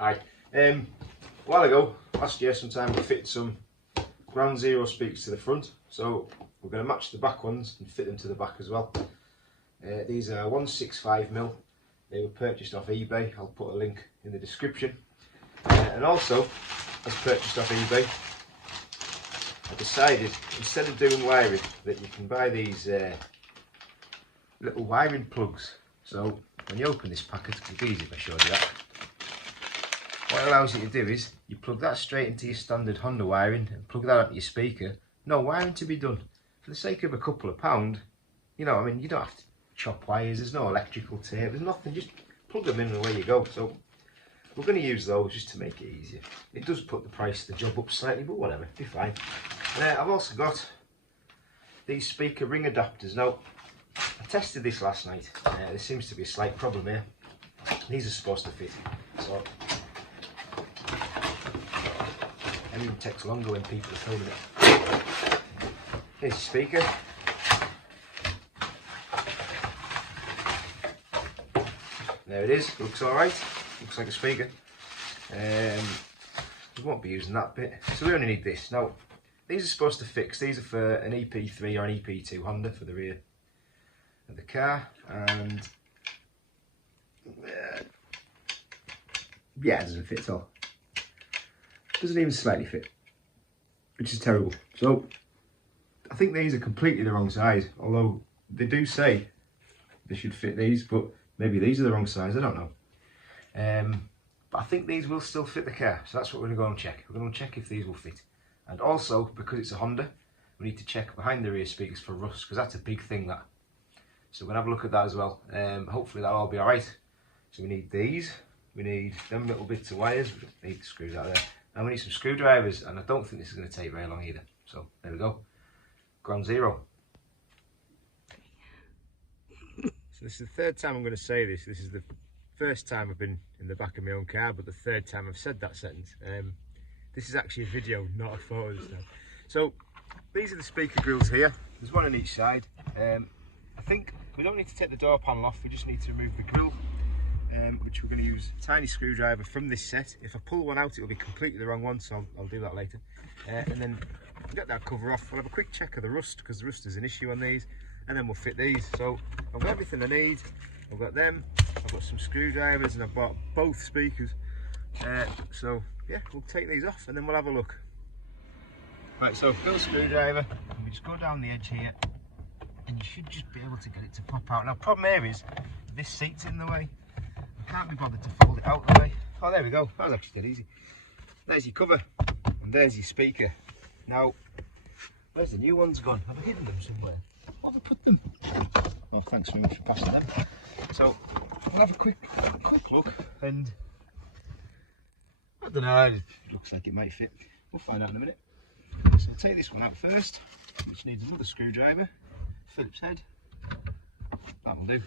Hi. A while ago, last year sometime, we fitted some Ground Zero speakers to the front, so we're going to match the back ones and fit them to the back as well. These are 165mm. They were purchased off eBay. I'll put a link in the description. And also, as purchased off eBay, I decided, instead of doing wiring, that you can buy these little wiring plugs. So when you open this packet, it'll be easy if I showed you that. What it allows you to do is, you plug that straight into your standard Honda wiring and plug that onto your speaker. No wiring to be done. For the sake of a couple of pound, you know, I mean, you don't have to chop wires, there's no electrical tape, there's nothing, just plug them in and away you go. So we're going to use those just to make it easier. It does put the price of the job up slightly, but whatever, it'll be fine. I've also got these speaker ring adapters. Now, I tested this last night. There seems to be a slight problem here. These are supposed to fit. So everything takes longer when people are filming it. Here's your speaker. There it is, looks alright, looks like a speaker. We won't be using that bit, so we only need this. Now, these are supposed to fix, these are for an EP3 or an EP2 Honda for the rear of the car, and yeah, it doesn't fit at all. Doesn't even slightly fit, which is terrible. So, I think these are completely the wrong size, although they do say they should fit these, but maybe these are the wrong size, I don't know. But I think these will still fit the car, so that's what we're going to go and check. We're going to check if these will fit. And also, because it's a Honda, we need to check behind the rear speakers for rust, because that's a big thing, that. So we're going to have a look at that as well. Hopefully that'll all be alright. So we need these, we need them little bits of wires, we don't need the screws out there. And we need some screwdrivers, and I don't think this is going to take very long either. So there we go. Ground Zero. So this is the third time I'm going to say this. This is the first time I've been in the back of my own car, but the third time I've said that sentence. This is actually a video, not a photo this time. So these are the speaker grills here. There's one on each side. I think we don't need to take the door panel off, we just need to remove the grill, which we're going to use a tiny screwdriver from this set. If I pull one out, it will be completely the wrong one, so I'll do that later. And then get that cover off. We'll have a quick check of the rust, because the rust is an issue on these, and then we'll fit these. So I've got everything I need. I've got them, I've got some screwdrivers, and I've bought both speakers. So yeah, we'll take these off and then we'll have a look. Right, so little screwdriver, and we just go down the edge here, and you should just be able to get it to pop out. Now, problem here is this seat's in the way. I can't be bothered to fold it out the way. Oh, there we go. That was actually dead easy. There's your cover, and there's your speaker. Now, where's the new ones gone? Have I hidden them somewhere? Where have I put them? Oh, thanks very much for passing them. So we'll have a quick look, and I don't know, it looks like it might fit. We'll find out in a minute. So we'll take this one out first, which needs another screwdriver, Phillips head. That will do.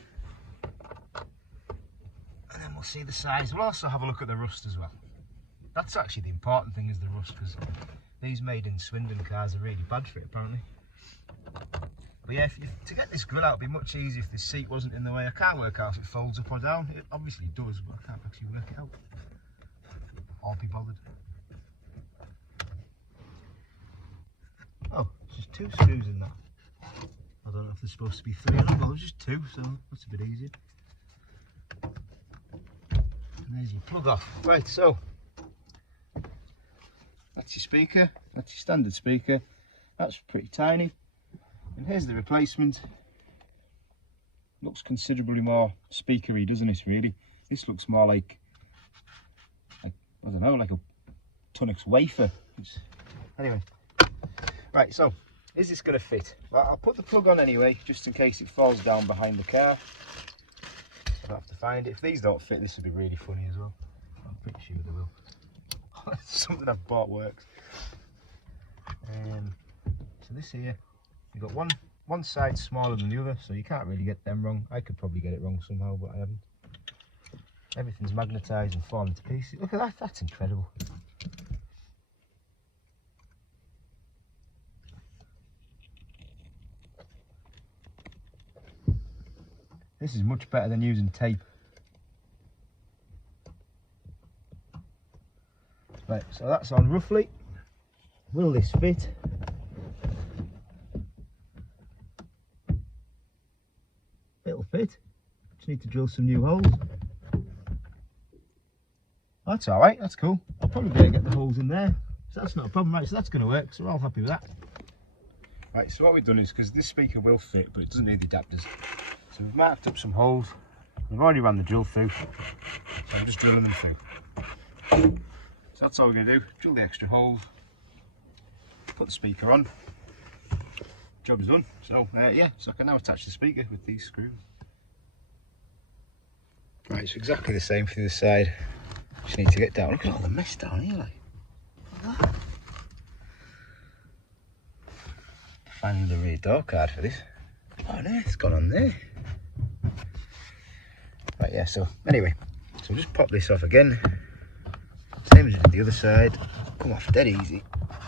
And then we'll see the size. We'll also have a look at the rust as well. That's actually the important thing, is the rust, because these made in Swindon cars are really bad for it apparently. But yeah, to get this grill out, it'd be much easier if this seat wasn't in the way. I can't work out if it folds up or down. It obviously does, but I can't actually work it out. I'll be bothered. Oh, it's just two screws in that. I don't know if there's supposed to be three of them. Well, there's just two, so that's a bit easier. And there's your plug off. Right, so that's your speaker. That's your standard speaker. That's pretty tiny. And here's the replacement. Looks considerably more speakery, doesn't it, really? This looks more like I don't know, like a Tunnix wafer. Anyway, right, so is this going to fit? Well, I'll put the plug on anyway, just in case it falls down behind the car. I'll have to find it. If these don't fit, this would be really funny as well. I'm pretty sure they will. Something I've bought works. So this here, you've got one side smaller than the other, so you can't really get them wrong. I could probably get it wrong somehow, but I haven't. Everything's magnetised and falling to pieces. Look at that, that's incredible. This is much better than using tape. Right, so that's on roughly. Will this fit? It'll fit. Just need to drill some new holes. That's alright, that's cool. I'll probably be able to get the holes in there. So that's not a problem, right? So that's going to work, so we're all happy with that. Right, so what we've done is, because this speaker will fit, but it doesn't need the adapters. So we've marked up some holes. We've already ran the drill through, so I'm just drilling them through. So that's all we're going to do, drill the extra holes, put the speaker on, job's done. So yeah, so I can now attach the speaker with these screws. Right, it's exactly the same for the other side. Just need to get down. Look at all the mess down here, like. Look at that. Finding the rear door card for this. Oh no, it's gone on there. Right, yeah, so anyway, so we'll just pop this off again. Same as the other side. Come off dead easy.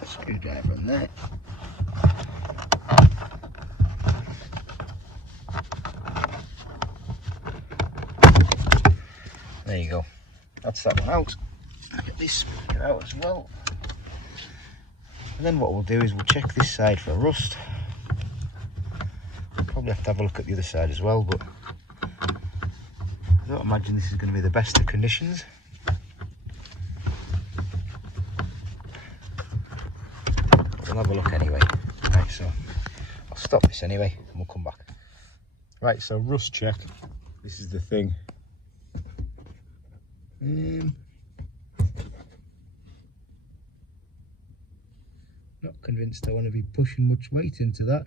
Screwdriver on there. There you go. That's that one out. I'll get this speaker out as well. And then what we'll do is we'll check this side for rust. We'll probably have to have a look at the other side as well, but I don't imagine this is going to be the best of conditions. We'll have a look anyway. Right, so I'll stop this anyway and we'll come back. Right, so rust check. This is the thing. Not convinced I want to be pushing much weight into that.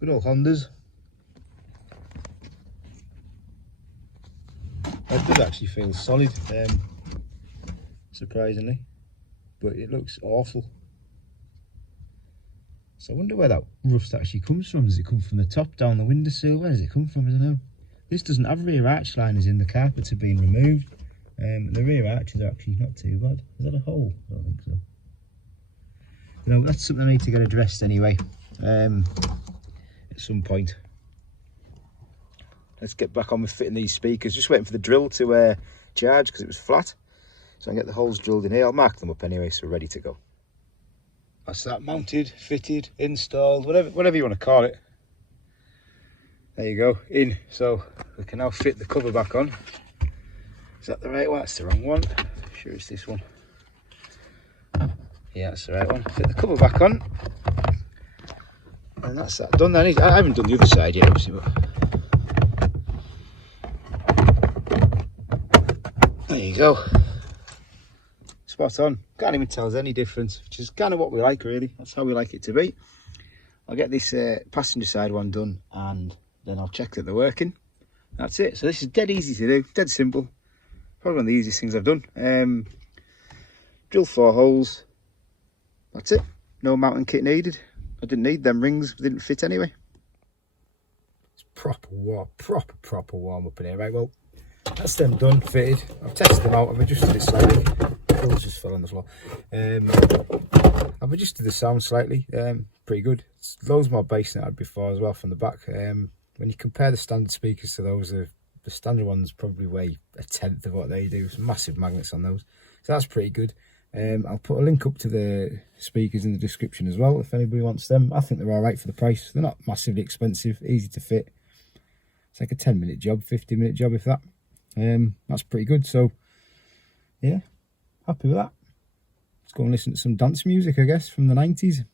Good old Hondas. That does actually feel solid, surprisingly, but it looks awful. So I wonder where that rust actually comes from. Does it come from the top, down the windowsill? Where does it come from? I don't know. This doesn't have rear arch liners in. The carpets have been removed. The rear arches are actually not too bad. Is that a hole? I don't think so. You know, that's something I need to get addressed anyway, at some point. Let's get back on with fitting these speakers. Just waiting for the drill to charge because it was flat. So I can get the holes drilled in here. I'll mark them up anyway, so we're ready to go. That's that mounted, fitted, installed, whatever you want to call it. There you go, in. So we can now fit the cover back on. Is that the right one? That's the wrong one. Sure it's this one. Yeah, that's the right one. Fit the cover back on. And that's that done then. I haven't done the other side yet, obviously, but there you go. Spot on. Can't even tell there's any difference, which is kind of what we like, really. That's how we like it to be. I'll get this passenger side one done and then I'll check that they're working. That's it. So this is dead easy to do, dead simple. Probably one of the easiest things I've done. Drill 4 holes. That's it. No mounting kit needed. I didn't need them rings, didn't fit anyway. It's proper warm up in here, right? Well, that's them done, fitted. I've tested them out, I've adjusted it slightly. Pills just fell on the floor. I've adjusted the sound slightly, pretty good. It's loads more bass than I had before as well from the back. When you compare the standard speakers to those, the standard ones probably weigh a tenth of what they do. Some massive magnets on those, so that's pretty good. I'll put a link up to the speakers in the description as well if anybody wants them. I think they're alright for the price. They're not massively expensive, easy to fit. It's like a 10-minute job, 15-minute job if that. That's pretty good. So yeah, happy with that. Let's go and listen to some dance music, I guess, from the 90s.